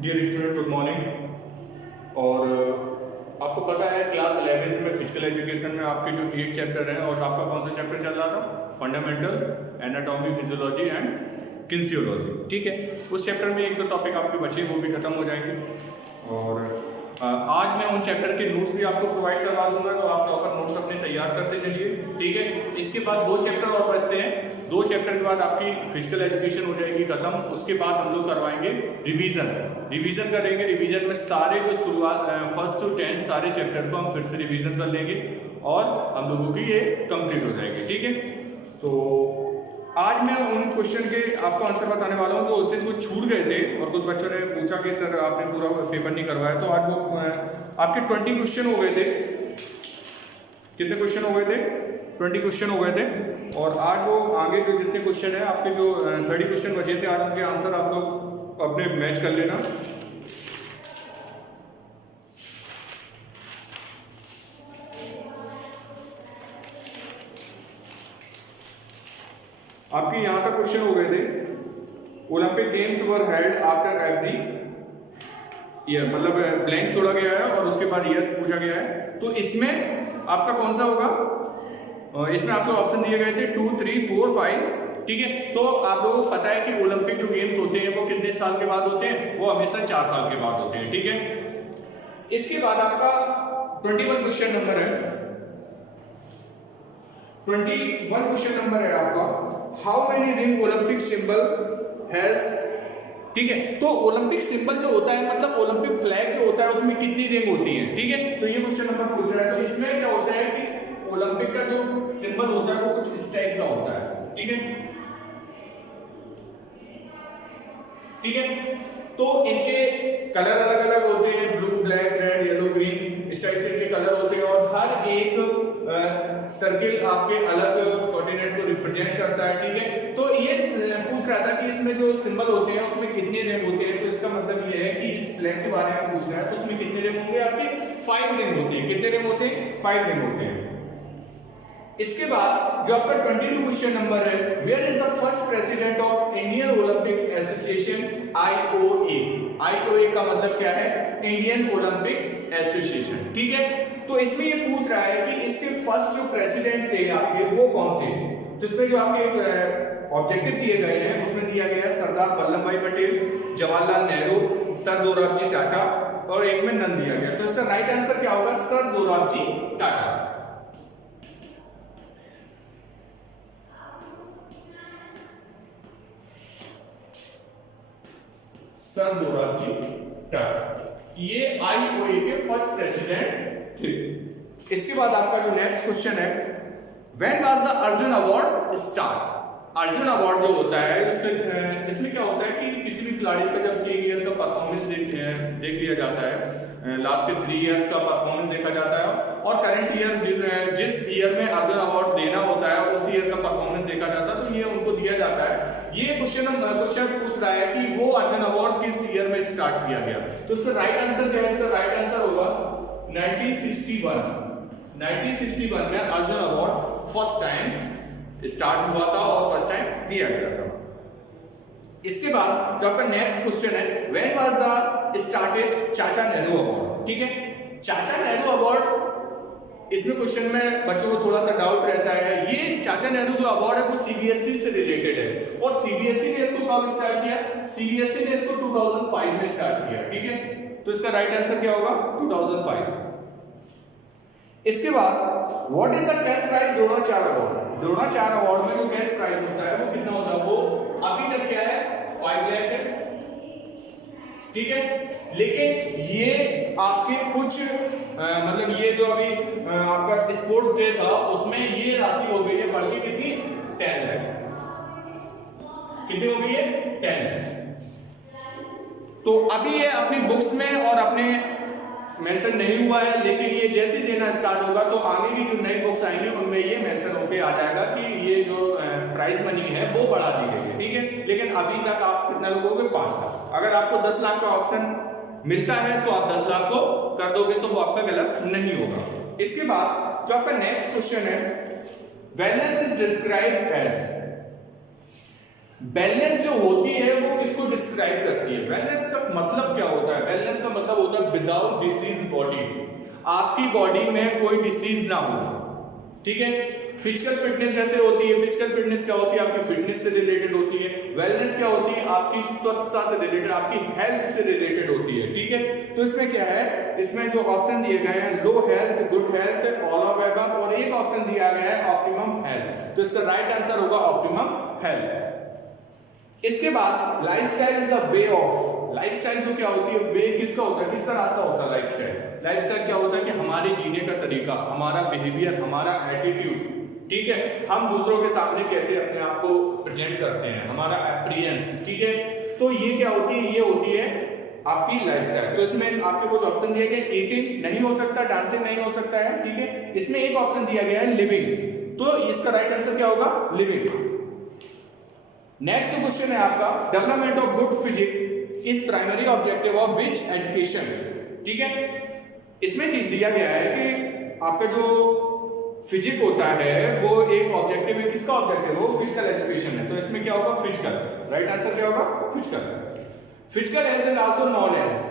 Dear student, good morning. और आपको पता है क्लास 11th में फिजिकल एजुकेशन में आपके जो 8 चैप्टर हैं, और आपका कौन सा चैप्टर चल रहा था? Fundamental, anatomy, physiology and kinesiology. ठीक है, उस चैप्टर में एक दो टॉपिक आपके बचे, वो भी खत्म हो जाएंगे। और आज मैं उन चैप्टर के नोट्स भी आपको प्रोवाइड करवा दूंगा, तो आप प्रॉपर नोट्स अपने तैयार करते चलिए। ठीक है, इसके बाद 2 चैप्टर और बचते हैं। 2 चैप्टर के बाद आपकी फिजिकल एजुकेशन हो जाएगी खत्म। उसके बाद हम लोग करवाएंगे रिवीजन करेंगे। रिवीजन में सारे जो शुरुआत 1 to 10 सारे चैप्टर को हम फिर से रिवीजन कर लेंगे और हम लोगों की ये कंप्लीट हो जाएगी। ठीक है, तो आज मैं उन क्वेश्चन के आपको आंसर बताने वाला हूँ जो उस दिन कुछ छूट गए थे, और कुछ बच्चों ने पूछा कि सर आपने पूरा पेपर नहीं करवाया। तो आज वो आपके 20 क्वेश्चन हो गए थे। कितने क्वेश्चन हो गए थे? 20 क्वेश्चन हो गए थे। और आज वो आगे जो जितने क्वेश्चन है आपके, जो 30 क्वेश्चन बचे थे, आज उनके आंसर आप लोग अपने मैच कर लेना। आपके यहां तक क्वेश्चन हो गए थे। Olympic games were held after every year, मतलब ब्लैंक छोड़ा गया है और उसके बाद ईयर पूछा गया है। तो इसमें आपका कौन सा होगा? इसमें आपको ऑप्शन दिए गए थे 2, 3, 4, 5। ठीक है, तो आप लोगों को पता है कि ओलंपिक जो गेम्स होते हैं वो कितने साल के बाद होते हैं? वो हमेशा 4 साल के बाद होते हैं। ठीक है, इसके बाद आपका 21 क्वेश्चन नंबर है। 21 क्वेश्चन नंबर है आपका, how many ring Olympic symbol has. ठीक है, तो ओलंपिक सिंबल जो होता है, मतलब ओलंपिक फ्लैग जो होता है, उसमें कितनी रिंग होती है? ठीक है, तो ये क्वेश्चन नंबर पूछ रहा है। तो इसमें क्या होता है कि ओलंपिक का जो सिंबल होता है वो कुछ इस टाइप का होता है। ठीक है, ठीक है, तो इनके कलर अलग अलग होते हैं, blue, black, red, yellow, green, इस टाइप से इनके कलर होते हैं। और हर एक सर्किल आपके अलग कॉर्डिनेट को रिप्रेजेंट करता है। ठीक है, तो ये पूछ रहा था कि इसमें जो सिंबल होते हैं उसमें कितने रिंग होते हैं। तो इसका मतलब ये है कि इस फ्लैग के बारे में पूछ रहा है, तो उसमें कितने रिंग होंगे? आपके 5 रिंग होते हैं। कितने रिंग होते हैं? 5 रिंग होते हैं। इसके बाद जो आपका 22 क्वेश्चन नंबर है, where is the first president of Indian Olympic association, IOA। IOA का मतलब क्या है? Indian Olympic association. ठीक है, तो इसमें ये पूछ रहा है कि इसके फर्स्ट जो प्रेसिडेंट थे आपके, वो कौन थे। तो इसमें जो आपके ऑब्जेक्टिव दिए गए हैं उसमें दिया गया है सरदार वल्लभ भाई पटेल, जवाहरलाल नेहरू, सर दोराबजी टाटा, और एक में नन दिया गया। तो इसका राइट आंसर क्या होगा? सर दोराबजी टाटा। सर दोराबजी टाटा, ये IOA के फर्स्ट प्रेसिडेंट थे। इसके बाद आपका जो नेक्स्ट क्वेश्चन है, when was the Arjun award start. Arjun award जो होता है इसमें क्या होता है कि किसी भी खिलाड़ी का जब 3 ईयर का परफॉर्मेंस देख लिया जाता है, लास्ट के 3 ईयर्स का परफॉर्मेंस देखा जाता है, और करंट ईयर जिस ईयर में अर्जुन अवार्ड देना होता है उस ईयर का परफॉर्मेंस देखा जाता है, तो ये उनको दिया जाता है। ये क्वेश्चन पूछ रहा है कि वो अर्जुन अवार्ड किस ईयर में स्टार्ट किया गया। तो इसका राइट आंसर क्या है? इसका राइट आंसर होगा 1961। 1961 में Arjun award first time start हुआ था और फर्स्ट टाइम दिया गया था। इसके बाद जो आपका नेक्स्ट क्वेश्चन है, व्हेन वाज द स्टार्टेड चाचा नेहरू अवार्ड। ठीक है, चाचा नेहरू अवार्ड, इसमें क्वेश्चन में बच्चों को थोड़ा सा डाउट रहता है। ये चाचा नेहरू जो अवार्ड है वो CBSE से रिलेटेड है, और CBSE ने इसको कब स्टार्ट किया? CBSE ने इसको 2005 में स्टार्ट किया। ठीक है, तो इसका राइट आंसर क्या होगा? 2005। इसके बाद what is the cash prize Dronacharya award. Dronacharya award में जो कैश प्राइज होता है वो कितना होता है? वो अभी तक क्या है? 5 लाख है। ठीक है, लेकिन ये आपके कुछ मतलब ये जो अभी आपका स्पोर्ट्स डे था उसमें ये राशि हो गई है बढ़ के कितनी? 10 लाख। कितनी हो गई है? 10 लाख। तो अभी ये अपनी बुक्स में और अपने मेंशन नहीं हुआ है, लेकिन ये जैसे देना स्टार्ट होगा तो आगे की जो नई बुक्स आएंगी उनमें ये मेंशन होके आ जाएगा कि ये जो प्राइज मनी है वो बढ़ा दी गई है। ठीक है, लेकिन अभी तक आप कितना लोगोगे? 5 लाख। अगर आपको 10 लाख का ऑप्शन मिलता है तो आप 10 लाख को कर दोगे, तो वो आपका गलत नहीं होगा। इसके बाद जो आपका नेक्स्ट क्वेश्चन है, wellness is described as. Wellness जो होती है वो किसको डिस्क्राइब करती है? वेलनेस का मतलब क्या होता है? वेलनेस का मतलब होता है विदाउट डिसीज बॉडी, आपकी बॉडी में कोई डिसीज ना हो, ठीक है। फिजिकल फिटनेस जैसे होती है, फिजिकल फिटनेस क्या होती है? आपकी फिटनेस से रिलेटेड होती है। वेलनेस क्या होती है? आपकी स्वस्थता से रिलेटेड, आपकी हेल्थ से रिलेटेड होती है, ठीक है। तो इसमें क्या है, इसमें जो ऑप्शन दिए गए हैं लो health, good health, all of above, और एक ऑप्शन दिया गया है ऑप्टिमम हेल्थ। तो इसका राइट आंसर होगा ऑप्टिमम हेल्थ। इसके बाद lifestyle is a way of, lifestyle जो क्या होती है, वे किसका होता है, किसका रास्ता होता है लाइफस्टाइल? लाइफस्टाइल क्या होता है कि हमारे जीने का तरीका, हमारा बिहेवियर, हमारा एटीट्यूड, ठीक है, हम दूसरों के सामने कैसे अपने आप को प्रेजेंट करते हैं, हमारा अपीयरेंस, ठीक है। तो ये क्या होती है, ये होती है आपकी लाइफस्टाइल। तो इसमें आपके कुछ ऑप्शन दिए गए, ईटिंग नहीं हो सकता, डांसिंग नहीं हो सकता है, ठीक है। इसमें एक ऑप्शन दिया गया है लिविंग, तो इसका राइट आंसर क्या होगा? लिविंग। नेक्स्ट क्वेश्चन है आपका, development of good physique is primary objective of which education, ठीक है। इसमें दिया गया है कि आपका जो फिजिक होता है वो एक ऑब्जेक्टिव है, किसका ऑब्जेक्टिव है? वो फिजिकल एजुकेशन है। तो इसमें क्या होगा? फिजिकल। राइट आंसर क्या होगा? Physical. Physical health is also known as,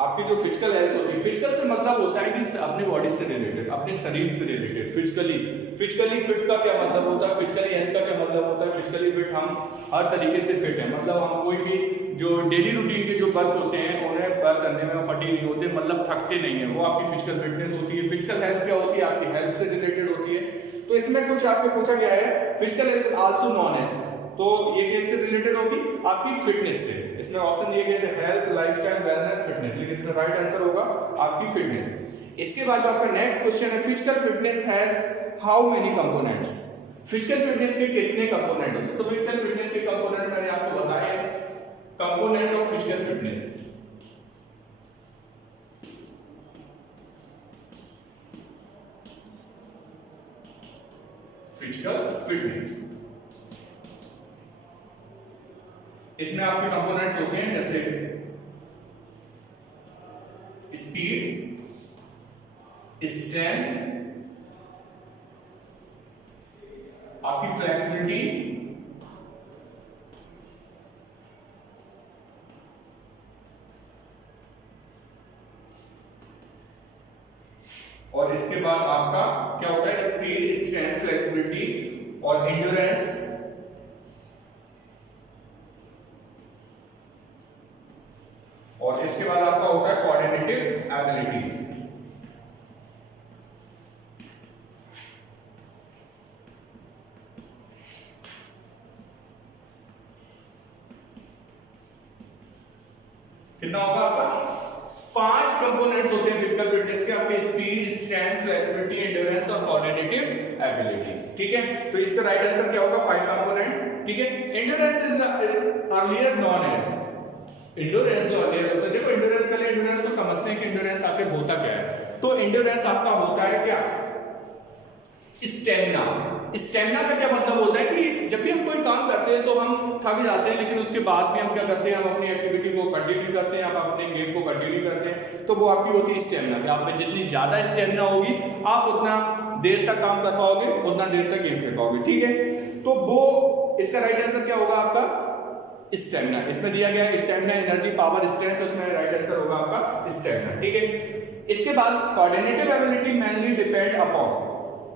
आपकी जो फिजिकल हेल्थ होती है, फिजिकल से मतलब होता है कि अपने बॉडी से रिलेटेड, अपने शरीर से रिलेटेड, फिजिकली फिट का क्या मतलब होता है? फिजिकली हेल्थ का क्या मतलब होता है? फिजिकली फिट हम हर तरीके से फिट है, मतलब हम कोई भी जो डेली रूटीन के जो वर्क होते हैं उन्हें वर्क करने में फटी नहीं होते, मतलब थकते नहीं है, वो आपकी फिजिकल फिटनेस होती है। फिजिकल हेल्थ क्या होती है? आपकी हेल्थ से रिलेटेड होती है। तो इसमें कुछ आपको पूछा गया है, physical health also known as, तो ये किससे रिलेटेड होगी? आपकी फिटनेस से। इसमें ऑप्शन दिए गए थे हेल्थ, लाइफस्टाइल, वेलनेस, फिटनेस, लेकिन इसका राइट आंसर होगा आपकी फिटनेस। इसके बाद आपका नेक्स्ट क्वेश्चन है, physical fitness has how many components, physical fitness के कितने कंपोनेंट होते हैं? तो फिजिकल फिटनेस के कंपोनेंट मैंने आपको बताए, component of physical fitness, physical fitness, इसमें आपके कंपोनेंट्स होते हैं जैसे स्पीड, स्ट्रेंथ, आपकी फ्लेक्सिबिलिटी, और इसके बाद आपका क्या होता है? स्पीड, स्ट्रेंथ, फ्लेक्सिबिलिटी और एंड्योरेंस, और इसके बाद आपका होता है कोऑर्डिनेटिव एबिलिटीज। कितना होगा आपका? 5 कंपोनेंट्स होते हैं फिजिकल फिटनेस के, आपके स्पीड, स्ट्रेंथ, फ्लेक्सिबिलिटी, एंड्योरेंस और कोऑर्डिनेटिव एबिलिटीज, ठीक है। तो इसका राइट आंसर क्या होगा? 5 कंपोनेंट, ठीक है। Endurance is earlier known as, endurance जो अर्लियर होता है, देखो एंड्योरेंस पहले एंड्योरेंस को समझते हैं कि एंड्योरेंस आपके होता क्या है। तो एंड्योरेंस आपका होता है क्या? स्टेमिना। स्टेमिना का क्या मतलब होता है कि जब भी हम कोई काम करते हैं तो हम थक जाते हैं, लेकिन उसके बाद भी हम क्या करते हैं? हम अपनी एक्टिविटी को कंटिन्यू करते हैं, आप अपने गेम को कंटिन्यू करते हैं, तो वो आपकी होती है स्टेमिना। कि आप में जितनी ज्यादा स्टेमिना होगी आप उतना देर तक काम कर पाओगे, उतना देर तक गेम खेल पाओगे, ठीक है। तो वो इसका राइट आंसर क्या होगा आपका? स्टेमिना। इसमें दिया गया है स्टेमिना, एनर्जी, पावर, स्ट्रेंथ, तो इसमें राइट आंसर होगा आपका स्टेमिना, ठीक है। इसके बाद coordinative ability mainly depend upon,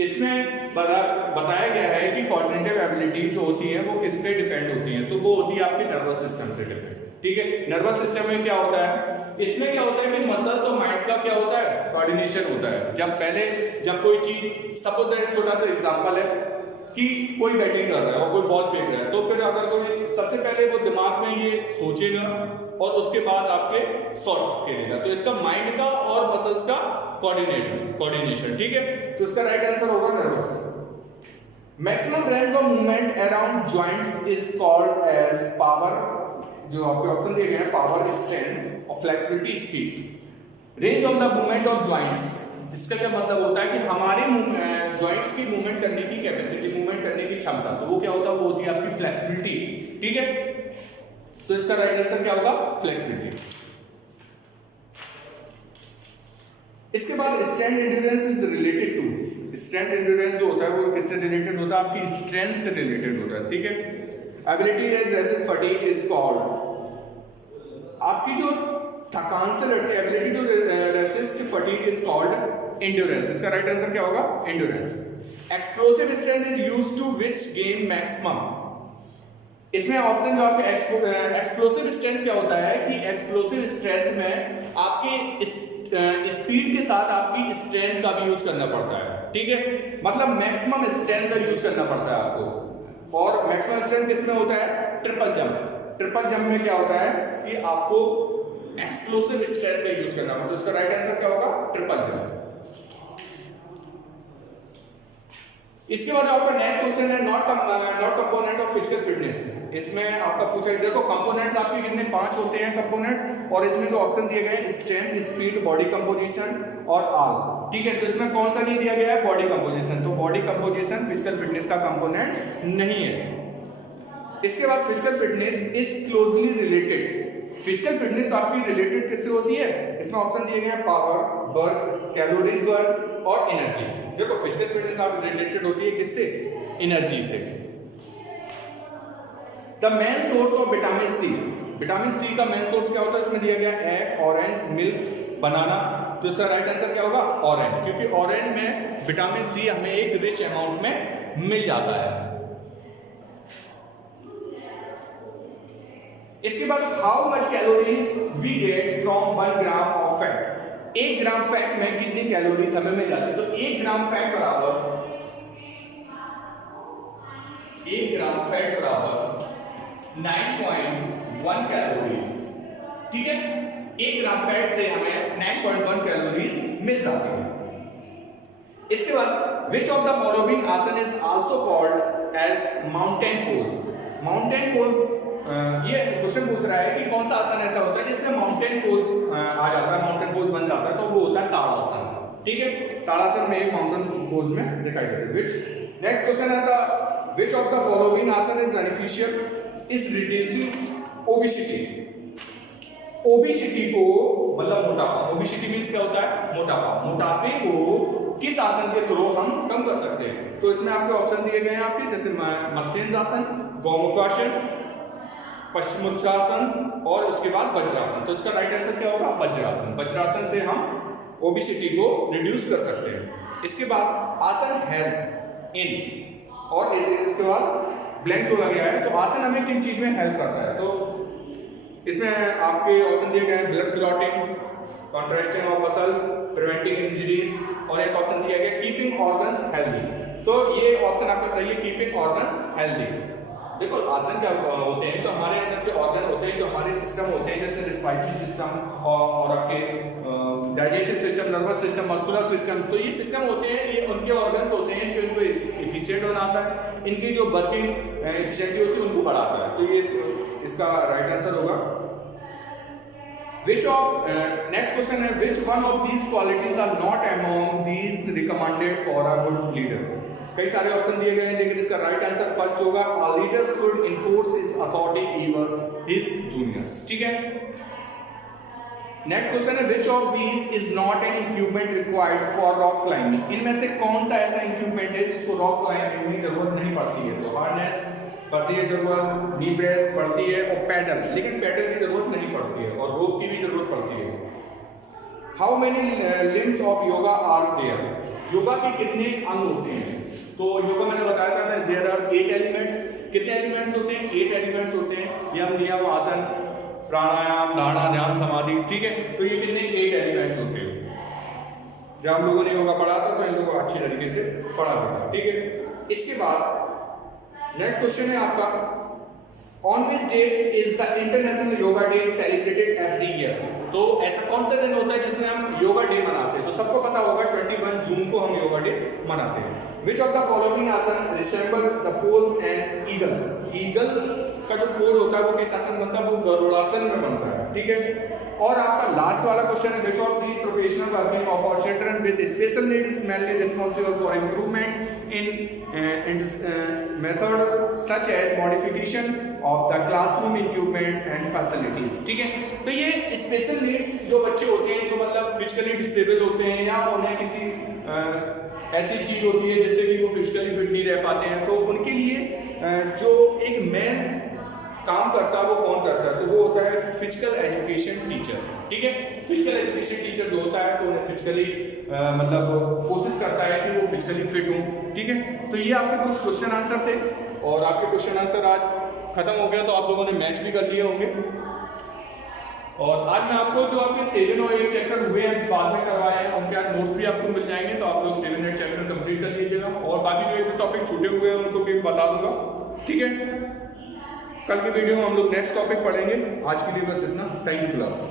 इसमें बताया गया है कि कोऑर्डिनेटिव एबिलिटी जो होती है वो किस पे डिपेंड होती है? तो वो होती है आपके नर्वस सिस्टम से डिपेंड, ठीक है। नर्वस सिस्टम में क्या होता है? इसमें क्या होता है कि मसल्स और माइंड का क्या होता है? कोऑर्डिनेशन होता है। जब कोई चीज, सपोज दैट छोटा सा एग्जांपल है कि कोई बैटिंग कर रहा है और कोई बॉल फेंक रहा है, तो फिर अगर कोई सबसे पहले वो दिमाग में ये सोचेगा और उसके बाद आपके शॉट खेलेगा, तो इसका माइंड का और मसल्स का कोऑर्डिनेशन, ठीक है। तो इसका राइट आंसर होगा nervous. Maximum range of movement around joints is called as power, जो आपके ऑप्शन दिए गए हैं, पावर, स्ट्रेंथ और flexibility, speed. Range of the movement of joints, इसका क्या मतलब होता है कि हमारे जॉइंट्स की मूवमेंट करने की कैपेसिटी, मूवमेंट करने की क्षमता, तो वो क्या होता है? वो होती है आपकी फ्लेक्सिबिलिटी, ठीक है। तो इसका राइट आंसर क्या होगा? फ्लेक्सिबिलिटी। इसके बाद strength endurance is related to, strength endurance जो होता है वो किससे रिलेटेड होता है? आपकी स्ट्रेंथ से रिलेटेड होता है, ठीक है। Ability resist fatigue is called, आपकी जो थकान से लड़ते हैं, ability to resist fatigue is called endurance. इसका राइट आंसर क्या होगा? Endurance. Explosive strength is used to which game maximum, इसमें ऑप्शन जो आपके एक्सप्लोसिव स्ट्रेंथ क्या होता है कि एक्सप्लोसिव स्ट्रेंथ में आपके स्पीड के साथ आपकी स्ट्रेंथ का भी यूज करना पड़ता है, ठीक है, मतलब मैक्सिमम स्ट्रेंथ का यूज करना पड़ता है आपको। और मैक्सिमम स्ट्रेंथ किसमें होता है? Triple jump. ट्रिपल जंप में क्या होता है कि आपको एक्सप्लोसिव स्ट्रेंथ का यूज करना पड़ता है। उसका राइट आंसर क्या होगा? Triple jump. इसके बाद आपका नेक्स्ट क्वेश्चन है not component of physical fitness. इसमें आपका पूछा गया, देखो कंपोनेंट्स आपके कितने 5 होते हैं कंपोनेंट्स, और इसमें जो ऑप्शन दिए गए हैं स्ट्रेंथ, स्पीड, बॉडी कंपोजिशन और आल, ठीक है। तो इसमें कौन सा नहीं दिया गया है? Body composition. तो बॉडी कंपोजिशन फिजिकल फिटनेस का कंपोनेंट नहीं है। इसके बाद physical fitness is closely related, physical fitness आपकी रिलेटेड किससे होती है? इसमें ऑप्शन दिए गए हैं पावर, वर्क, कैलोरीज बर्न और एनर्जी। देखो फिजिकल फिटनेस आप रिलेटेड होती है किससे? एनर्जी से। The main source of vitamin C, vitamin C का मेन सोर्स क्या होता है? इसमें दिया गया एग, ऑरेंज, मिल्क, बनाना। तो इसका राइट आंसर क्या होगा? ऑरेंज, क्योंकि ऑरेंज में विटामिन सी हमें एक रिच अमाउंट में मिल जाता है। इसके बाद how much calories we get from 1 gram of fat, 1 gram fat में कितनी कैलोरीज हमें मिल जाती है? तो 1 ग्राम फैट बराबर 9.1 कैलोरीज, ठीक है। 1 ग्राम फैट से हमें 9.1 कैलोरीज मिल जाती है। इसके बाद which of the following asana is also called as mountain pose. Mountain pose, ये क्वेश्चन पूछ रहा है कि कौन सा आसन ऐसा होता है जिसमें माउंटेन पोज आ जाता है, माउंटेन पोज बन जाता है, तो वो होता है ताड़ासन, ठीक है। ताड़ासन में एक माउंटेन पोज में दिखाई देता है। विच नेक्स्ट क्वेश्चन है the which of the following asana is beneficial is reducing obesity. Obesity को मतलब मोटापा, ओबेसिटी मींस क्या होता है? मोटापा। मोटापे को किस आसन के थ्रू हम कम कर सकते हैं? तो इसमें आपके ऑप्शन दिए गए हैं आपके, जैसे मत्स्येंद्र आसन, गौमुखासन, पश्चिमोत्तानासन और उसके बाद वज्रासन। तो इसका राइट आंसर क्या होगा? वज्रासन। वज्रासन से हम ओबेसिटी को रिड्यूस कर सकते हैं। इसके बाद आसन हेल्प इन, और इसके बाद ब्लैंक छोड़ा गया है, तो आसन हमें किन चीज में हेल्प करता है? तो इसमें आपके ऑप्शन दिए गए हैं blood clotting, contraction of muscle, preventing injuries, और एक ऑप्शन दिया गया कीपिंग ऑर्गन्स हेल्दी। तो ये ऑप्शन आपका सही है, कीपिंग ऑर्गन्स हेल्दी। देखो आसन क्या होते हैं, जो हमारे अंदर के ऑर्गन होते हैं, जो हमारे सिस्टम होते हैं, जैसे रिस्पायरेटरी सिस्टम और आपके digestion system, nervous system, muscular system, तो ये सिस्टम होते हैं, ये उनके ऑर्गन्स होते हैं कि उनको एफिशिएंट बनाता है, इनकी जो वर्किंग एफिशिएंसी होती है उनको बढ़ाता है। तो ये इसका राइट आंसर होगा विच ऑफ नेक्स्ट क्वेश्चन है which one of these qualities are not among these recommended for a good leader. कई सारे ऑप्शन दिए गए हैं, लेकिन इसका राइट आंसर फर्स्ट होगा a leader should enforce his authority over his juniors, ठीक है। नेक्स्ट क्वेश्चन है which of these is not an equipment required for rock climbing. इनमें से कौन सा ऐसा इक्विपमेंट है जिसको रॉक क्लाइंबिंग में जरूरत नहीं पड़ती है? तो हार्नेस पड़ती है जरूरत, नी ब्रेस पड़ती है और पैडल, लेकिन पैडल की जरूरत नहीं पड़ती है, और रोप की भी जरूरत पड़ती है। How many limbs of yoga are there, yoga के कितने अंग होते हैं? तो योगा मैंने बताया था देयर आर 8 एलिमेंट्स। कितने एलिमेंट्स होते हैं? 8 एलिमेंट्स होते हैं, यम, नियम, आसन, प्राणायाम, धारणा, ध्यान, समाधि, ठीक है। तो ये कितने 8 एलिमेंट्स होते हैं। जब हम लोगों ने योगा पढ़ा था तो इन लोगों को अच्छी तरीके से पढ़ा था, ठीक है। इसके बाद नेक्स्ट क्वेश्चन है आपका on which date is the international yoga day celebrated every year. तो ऐसा कौन सा दिन होता है जिसमें हम योगा डे मनाते हैं? तो सबको पता होगा 21 जून को हम योगा डे मनाते हैं। विच ऑफ द फॉलोइंग आसन resemble the pose and eagle. Eagle का जो पोज होता है वो किस आसन बनता है? वो गरुड़ासन में बनता है, ठीक है। और आपका लास्ट वाला क्वेश्चन है which of these professional working of our children with special needs mainly responsible for improvement in method such as modification of the classroom equipment and facilities, ठीक है। तो ये स्पेशल नीड्स जो बच्चे होते हैं, जो मतलब फिजिकली डिसेबल होते हैं या उन्हें किसी ऐसी चीज होती है जिससे कि वो फिजिकली फिट नहीं रह पाते हैं, तो उनके लिए जो एक मेन काम करता है वो कौन करता है, तो वो होता है फिजिकल एजुकेशन टीचर। ठीक है, फिजिकल एजुकेशन टीचर जो होता है तो उन्हें फिजिकली मतलब कोशिश करता है कि वो फिजिकली फिट हो। ठीक है, तो ये आपके कुछ क्वेश्चन आंसर थे और आपके क्वेश्चन आंसर आज खत्म हो गया, तो आप लोगों ने मैच भी कर लिए होंगे। और आज मैं आपको जो आपके 7 और 8 चैप्टर हुए हैं बाद में करवाए हैं, उनके आज नोट्स भी आपको मिल जाएंगे, तो आप लोग 7 8 चैप्टर कंप्लीट कर लीजिएगा और बाकी जो एक टॉपिक छूटे हुए हैं उनको भी बता दूंगा। ठीक है, कल की वीडियो में हम लोग नेक्स्ट टॉपिक पढ़ेंगे। आज के लिए बस इतना। Thank you class.